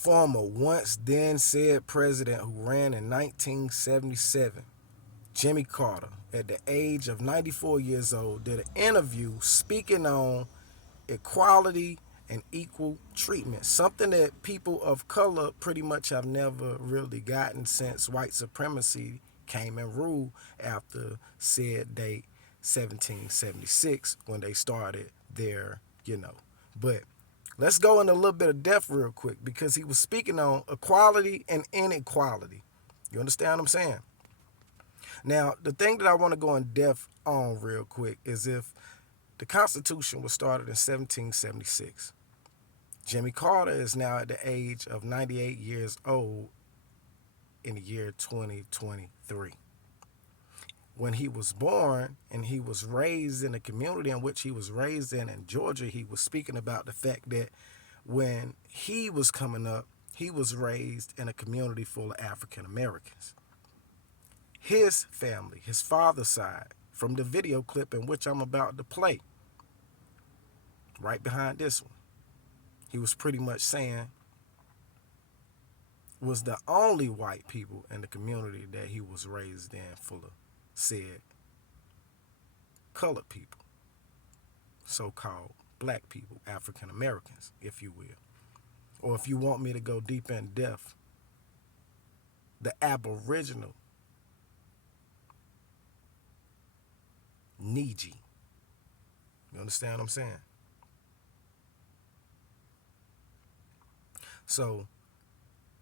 former once then said president who ran in 1977, Jimmy Carter, at the age of 94 years old, did an interview speaking on equality and equal treatment, something that people of color pretty much have never really gotten since white supremacy came and ruled after said date 1776 when they started their, But let's go into a little bit of depth real quick because he was speaking on equality and inequality. You understand what I'm saying? Now, the thing that I want to go in depth on real quick is if the Constitution was started in 1776. Jimmy Carter is now at the age of 98 years old in the year 2023. When he was born and he was raised in the community in which he was raised in Georgia, he was speaking about the fact that when he was coming up, he was raised in a community full of African Americans. His family, his father's side, from the video clip in which I'm about to play, right behind this one, he was pretty much saying was the only white people in the community that he was raised in full of said colored people, so-called black people, African Americans, if you will. Or if you want me to go deep in depth, the aboriginal NEGEE. You understand what I'm saying? So,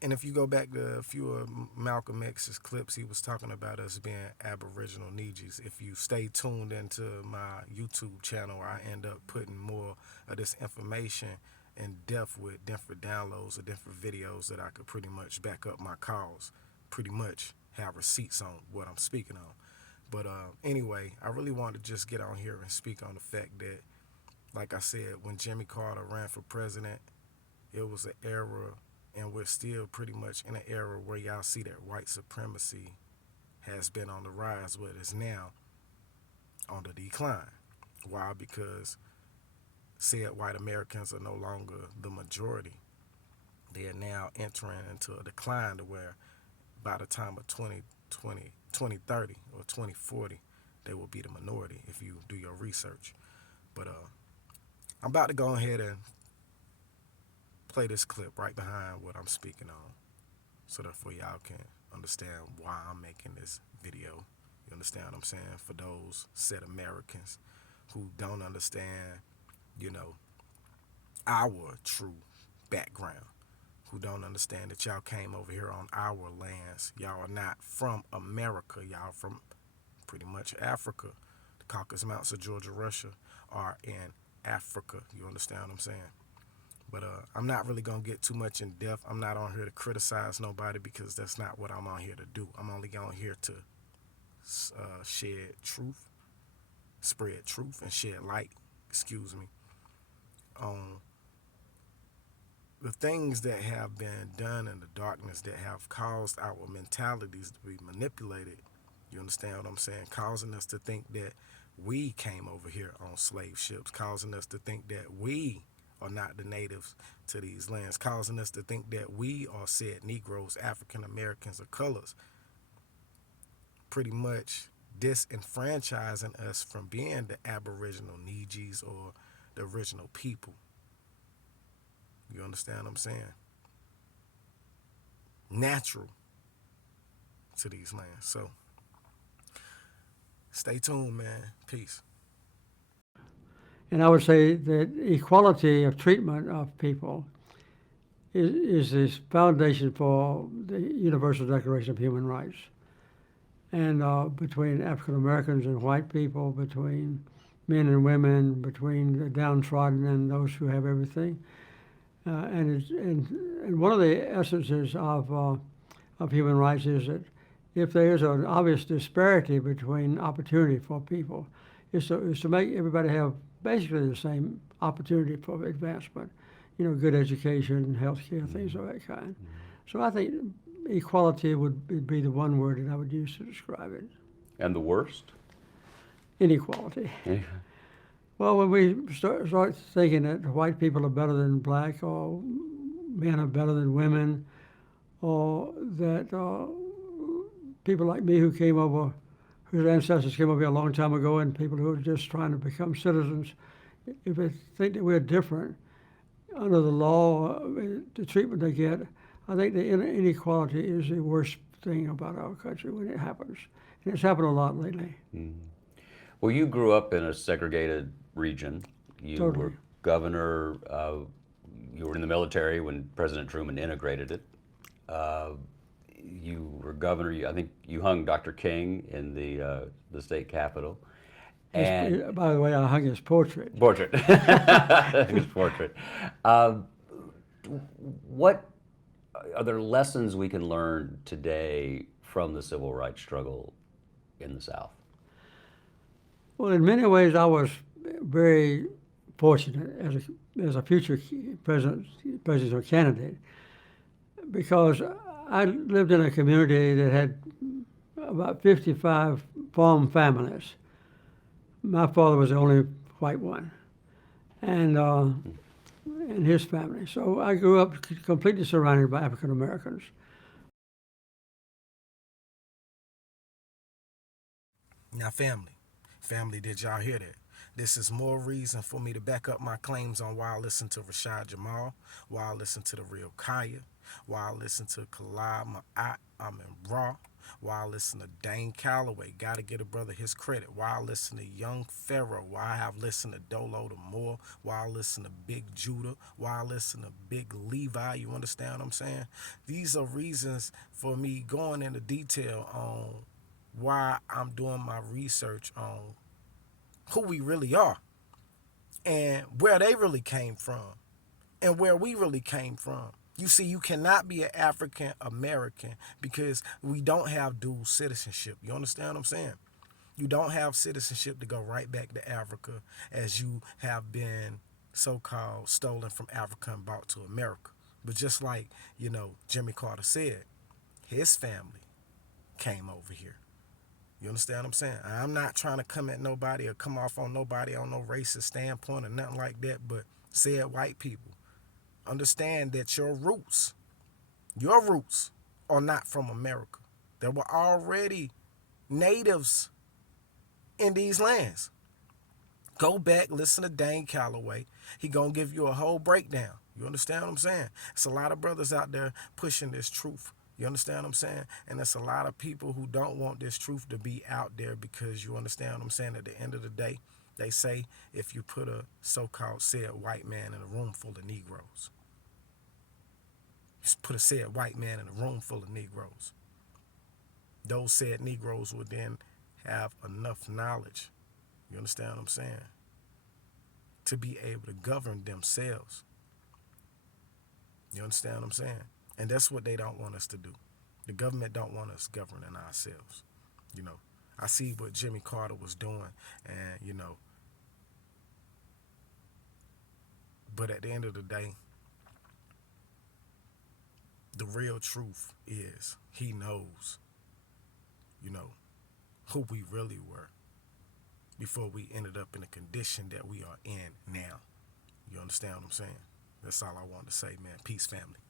and if you go back to a few of Malcolm X's clips, he was talking about us being aboriginal NEGEEs. If you stay tuned into my YouTube channel, I end up putting more of this information in depth with different downloads of different videos that I could pretty much back up my cause, pretty much have receipts on what I'm speaking on. But anyway, I really wanted to just get on here and speak on the fact that, like I said, when Jimmy Carter ran for president, it was an era, and we're still pretty much in an era where y'all see that white supremacy has been on the rise, but it's now on the decline. Why? Because said white Americans are no longer the majority. They are now entering into a decline to where by the time of 2030 or 2040, they will be the minority if you do your research. But I'm about to go ahead and play this clip right behind what I'm speaking on so that for y'all can understand why I'm making this video. You understand what I'm saying? For those said Americans who don't understand, our true background, who don't understand that y'all came over here on our lands. Y'all are not from America. Y'all from pretty much Africa. The Caucasus Mountains of Georgia, Russia are in Africa. You understand what I'm saying? But I'm not really going to get too much in depth. I'm not on here to criticize nobody because that's not what I'm on here to do. I'm only on here to shed truth, spread truth, and shed light, on the things that have been done in the darkness that have caused our mentalities to be manipulated. You understand what I'm saying? Causing us to think that we came over here on slave ships, causing us to think that we are not the natives to these lands, causing us to think that we are said Negroes, African Americans, or colors, pretty much disenfranchising us from being the aboriginal NEGEEs or the original people. You understand what I'm saying? Natural to these lands. So stay tuned, man. Peace. And I would say that equality of treatment of people is the foundation for the Universal Declaration of Human Rights. And between African Americans and white people, between men and women, between the downtrodden and those who have everything. And one of the essences of human rights is that if there is an obvious disparity between opportunity for people, is to make everybody have basically the same opportunity for advancement, good education, health care, things of that kind. So I think equality would be the one word that I would use to describe it. And the worst? Inequality. Yeah. Well, when we start thinking that white people are better than black or men are better than women, or that people like me who came over, whose ancestors came over here a long time ago, and people who are just trying to become citizens, if they think that we're different under the law, the treatment they get, I think the inequality is the worst thing about our country when it happens. And it's happened a lot lately. Well, you grew up in a segregated region. You Totally. were governor. You were in the military when President Truman integrated it. You were governor. I think you hung Dr. King in the state capitol. And By the way, I hung his portrait. his portrait. What are there lessons we can learn today from the civil rights struggle in the South? Well, in many ways, I was very fortunate as a future presidential candidate, because I lived in a community that had about 55 farm families. My father was the only white one, and his family. So I grew up completely surrounded by African Americans. Now, family, did y'all hear that? This is more reason for me to back up my claims on why I listen to Rashad Jamal, why I listen to the real Kaya, why I listen to Khalid Ma'at, Amin Ra, why I listen to Dane Calloway, gotta get a brother his credit, why I listen to Young Pharaoh, why I have listened to Dolo the Moore, why I listen to Big Judah, why I listen to Big Levi, you understand what I'm saying? These are reasons for me going into detail on why I'm doing my research on who we really are and where they really came from and where we really came from. You see, you cannot be an African American because we don't have dual citizenship. You understand what I'm saying? You don't have citizenship to go right back to Africa, as you have been so-called stolen from Africa and brought to America. But just like, Jimmy Carter said, his family came over here. You understand what I'm saying? I'm not trying to come at nobody or come off on nobody on no racist standpoint or nothing like that, but said white people, understand that your roots are not from America. There were already natives in these lands. Go back, listen to Dane Calloway. He gonna give you a whole breakdown. You understand what I'm saying? It's a lot of brothers out there pushing this truth. You understand what I'm saying? And there's a lot of people who don't want this truth to be out there because, you understand what I'm saying, at the end of the day, they say if you put a so-called said white man in a room full of Negroes, just put a said white man in a room full of Negroes, those said Negroes would then have enough knowledge, you understand what I'm saying, to be able to govern themselves. You understand what I'm saying? And that's what they don't want us to do. The government don't want us governing ourselves. I see what Jimmy Carter was doing, and, but at the end of the day, the real truth is he knows, who we really were before we ended up in the condition that we are in now. You understand what I'm saying? That's all I wanted to say, man. Peace, family.